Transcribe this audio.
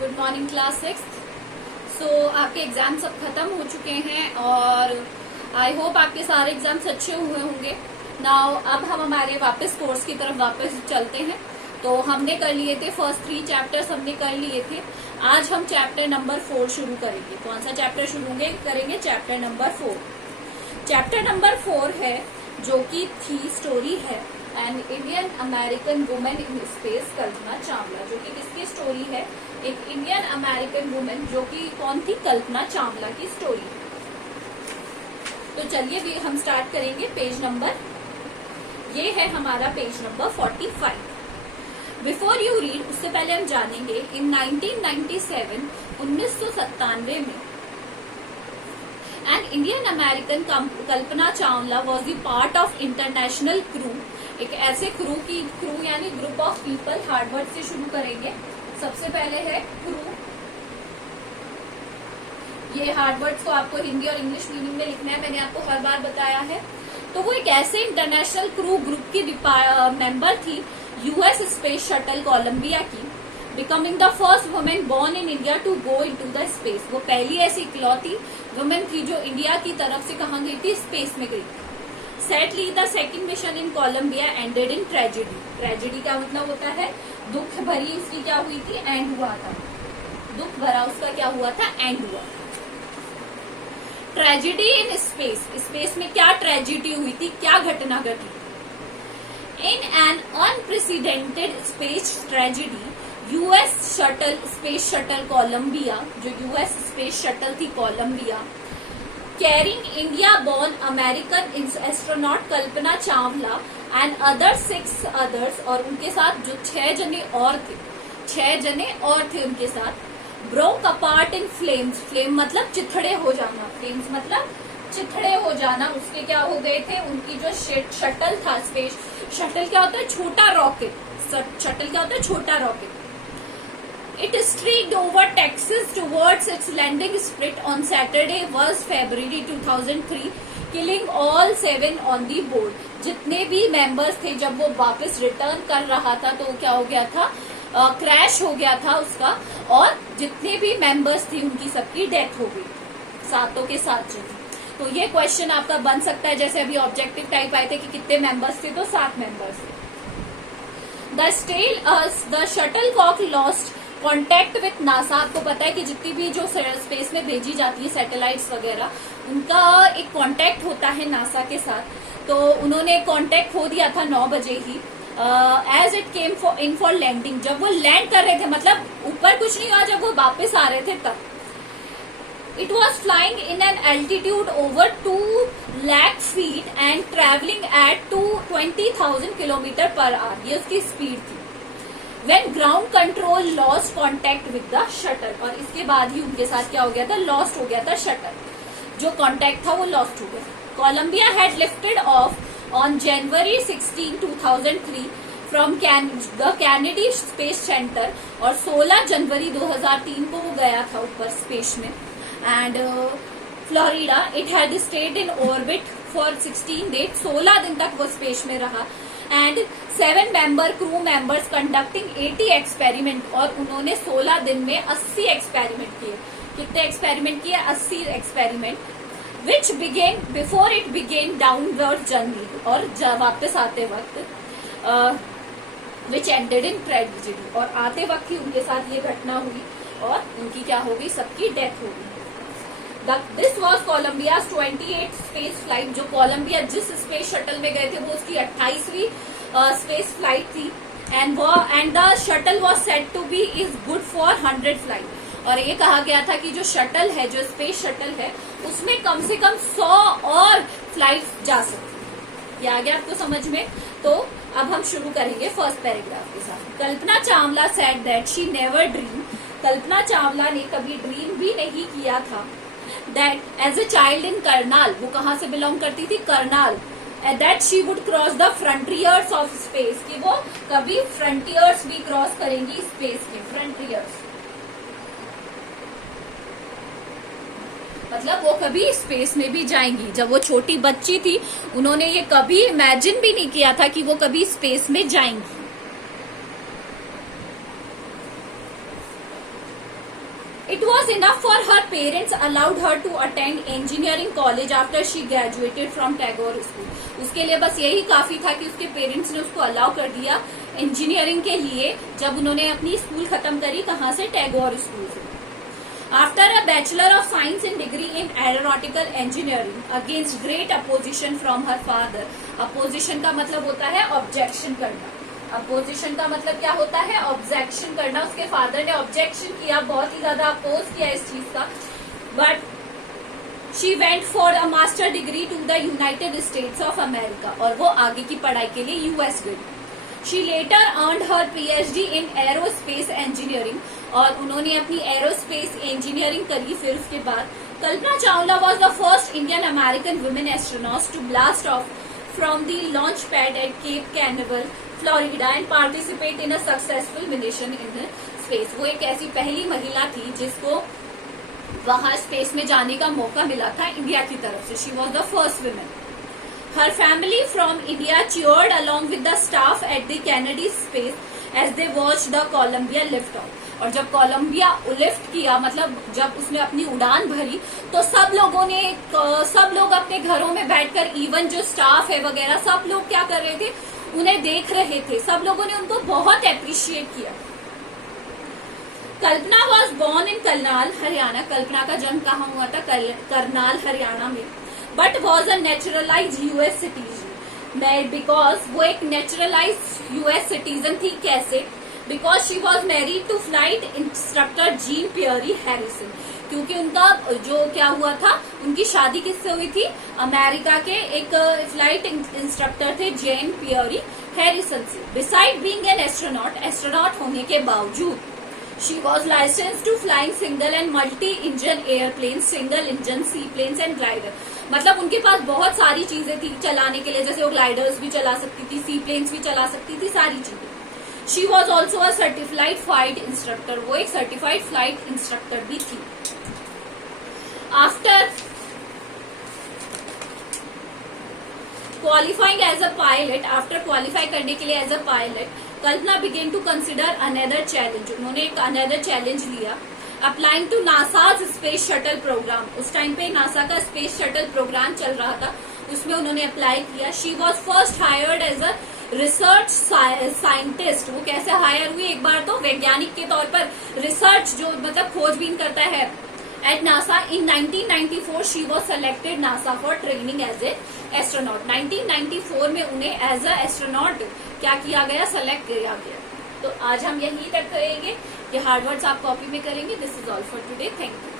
Good morning class 6। आपके exam सब खत्म हो चुके हैं और आई होप आपके सारे एग्जाम्स अच्छे हुए होंगे। नाउ अब हम हमारे वापस कोर्स की तरफ वापस चलते हैं। तो हमने कर लिए थे फर्स्ट 3 चैप्टर्स हमने कर लिए थे। आज हम चैप्टर नंबर 4 शुरू करेंगे। कौन सा चैप्टर शुरू करेंगे? Chapter number 4। चैप्टर नंबर 4 है जो कि थी स्टोरी है an Indian American women in space, Kalpana Chawla. जो कि किसकी स्टोरी है? एक इंडियन अमेरिकन वुमेन जो कि कौन थी? कल्पना चावला की स्टोरी। तो चलिए भी हम स्टार्ट करेंगे पेज नंबर, ये है हमारा page number 45। Before you read, उससे पहले हम जानेंगे इन 1997 1997 में N Indian American Kalpana Chawla was the part of international crew. एक ऐसे क्रू यानी ग्रुप ऑफ पीपल। हार्डवर्ड से शुरू करेंगे। सबसे पहले है क्रू। ये हार्डवर्ड्स को आपको हिंदी और इंग्लिश मीनिंग में लिखना है, मैंने आपको हर बार बताया है। तो वो एक ऐसे इंटरनेशनल क्रू ग्रुप की मेंबर थी यूएस स्पेस शटल कोलंबिया की, becoming the first women born in India to go into the space. वो पहली ऐसी इकलौती वुमेन थी जो इंडिया की तरफ से कहाँ गई थी? स्पेस में गई। Sadly, the second mission in Colombia ended in tragedy. Tragedy का मतलब होता है दुख भरी। उसकी क्या हुई थी? एंड हुआ था। दुख भरा उसका क्या हुआ था? एंड हुआ। Tragedy in space. स्पेस में क्या ट्रेजिडी हुई थी? क्या घटना घटी? In an unprecedented space tragedy, US shuttle space shuttle Columbia, जो यूएस स्पेस शटल थी Columbia, carrying India-born American astronaut Kalpana Chawla and other 6 others, और उनके साथ जो 6 जने और थे उनके साथ, broke apart in flames। Flame मतलब चिथड़े हो जाना। फ्लेम्स मतलब चिथड़े हो जाना। उसके क्या हो गए थे? उनकी जो शटल था, स्पेस शटल क्या होता है? छोटा रॉकेट। शटल क्या होता है? छोटा rocket. It streaked over Texas towards its landing split on Saturday, was February 2003, killing all 7 on the board। जितने भी मेंबर्स थे जब वो वापस रिटर्न कर रहा था तो क्या हो गया था? क्रैश हो गया था उसका, और जितने भी मेंबर्स थे उनकी सबकी डेथ हो गई, सातों के साथ जो। तो ये क्वेश्चन आपका बन सकता है, जैसे अभी ऑब्जेक्टिव टाइप आए थे कि कितने मेंबर्स थे, तो 7 मेंबर्स थे। The shuttle cock lost contact with NASA. आपको पता है कि जितनी भी जो स्पेस में भेजी जाती है सैटेलाइट्स वगैरह, उनका एक कांटेक्ट होता है नासा के साथ। तो उन्होंने कांटेक्ट खो दिया था 9 बजे ही। As it came in for landing, जब वो लैंड कर रहे थे, मतलब ऊपर कुछ नहीं हुआ, जब वो वापस आ रहे थे तब। It was flying in an altitude over 2 lakh feet and travelling at 20,000 kilometre per hour. ये उसकी स्पीड थी। When ground control lost contact with the shuttle, और इसके बाद ही उनके साथ क्या हो गया था? लॉस्ट हो गया था शटल, जो कांटेक्ट था वो लॉस्ट हो गया। Columbia had lifted off on January 16, 2003 from the Kennedy Space Center, और 16 जनवरी 2003 को वो गया था ऊपर स्पेस में। And Florida it had stayed in orbit for 16 days. 16 दिन तक वो स्पेस में रहा। And 7 member crew members conducting 80 experiment, और उन्होंने 16 दिन में 80 एक्सपेरिमेंट किए। कितने एक्सपेरिमेंट किए? 80 experiment. Which begin before it began downward journey, और वापस आते वक्त विच एंडेड इन ट्रेजिडी, और आते वक्त ही उनके साथ ये घटना हुई और उनकी क्या हो गई? सबकी डेथ हो गई। This was Columbia's 28 space flight. जो कोलंबिया जिस स्पेस शटल में गए थे वो उसकी 28वीं स्पेस फ्लाइट थी। And the shuttle was set to be is good for 100 flight. और ये कहा गया था कि जो शटल है, जो स्पेस शटल है, उसमें कम से कम 100 और फ्लाइट जा सकती। ये आ गया आपको समझ में? तो अब हम शुरू करेंगे फर्स्ट पैराग्राफ के साथ। Kalpana Chawla said that she never dream. Kalpana Chawla ने कभी ड्रीम भी नहीं किया था that as a child in Karnal, वो कहाँ से बिलोंग करती थी? Karnal. that she would cross the frontiers of space, कि वो कभी फ्रंटियर्स भी क्रॉस करेंगी स्पेस के। फ्रंटियर्स मतलब वो कभी स्पेस में भी जाएंगी। जब वो छोटी बच्ची थी उन्होंने ये कभी इमेजिन भी नहीं किया था कि वो कभी स्पेस में जाएंगी। It was enough for her parents allowed her to attend engineering college after she graduated from Tagore School. उसके लिए बस यही काफी था कि उसके पेरेंट्स ने उसको अलाउ कर दिया इंजीनियरिंग के लिए जब उन्होंने अपनी स्कूल खत्म करी, कहाँ से, टैगोर स्कूल से. After a Bachelor of Science in degree in Aeronautical Engineering against great opposition from her father. Opposition का मतलब होता है ऑब्जेक्शन करना. अपोजिशन का मतलब क्या होता है, ऑब्जेक्शन करना. उसके फादर ने ऑब्जेक्शन किया, बहुत ही ज्यादा अपोज किया इस चीज का. But she went for a master degree to the United States of America, और वो आगे की पढ़ाई के लिए यूएस गई. She later earned her PhD in aerospace engineering, और उन्होंने अपनी एरोस्पेस इंजीनियरिंग करी. फिर उसके बाद Kalpana Chawla was the first Indian American women astronaut to blast off from the launch pad at Cape Canaveral, Florida, and participate in a successful mission in space. वो एक ऐसी पहली महिला थी जिसको वहां स्पेस में जाने का मौका मिला था इंडिया की तरफ से. She was the first women. Her family from India cheered along with the staff at the Kennedy space as they watched the Columbia lift off. और जब कोलंबिया लिफ्ट किया, मतलब जब उसने अपनी उड़ान भरी, तो सब लोग अपने घरों में बैठकर, इवन जो स्टाफ है वगैरह, सब लोग क्या कर रहे थे, उन्हें देख रहे थे. सब लोगों ने उनको बहुत अप्रिशिएट किया. Kalpana was born in Karnal, Haryana. Kalpana का जन्म कहाँ हुआ था, करनाल, हरियाणा में. But was a naturalize US citizen. Because वो एक नेचुरलाइज यूएस सिटीजन थी. कैसे? Because she was married to flight instructor Jean Pierre Harrison. क्योंकि उनका जो क्या हुआ था, उनकी शादी किससे हुई थी, अमेरिका के एक फ्लाइट इंस्ट्रक्टर थे जेन पियरी हैरिसन से. बिसाइड बीइंग एन एस्ट्रोनॉट होने के बावजूद she was license to flying single and multi engine airplane, single engine seaplanes and glider. मतलब उनके पास बहुत सारी चीजें थी चलाने के लिए, जैसे वो ग्लाइडर्स भी चला सकती थी, सी प्लेन्स भी चला सकती थी, सारी चीजें. She was also a certified flight instructor. वो एक सर्टिफाइड फ्लाइट इंस्ट्रक्टर भी थी. After qualifying as a pilot, after qualify करने के लिए as a pilot, Kalpana began to consider another challenge. उन्होंने एक अनदर चैलेंज लिया. Applying to NASA's space shuttle programme. उस टाइम पे नासा का स्पेस शटल प्रोग्राम चल रहा था, उसमें उन्होंने अप्लाई किया. She was first hired as a research scientist. वो कैसे हायर हुई, एक बार तो वैज्ञानिक के तौर पर, रिसर्च जो मतलब खोजबीन करता है, at NASA. In 1994 she was selected NASA for training as a astronaut. 1994 में उन्हें एज अ एस्ट्रोनॉट क्या किया गया, सेलेक्ट किया गया. तो आज हम यही तक करेंगे कि हार्ड वर्ड्स आप कॉपी में करेंगे. This is all for today. Thank you.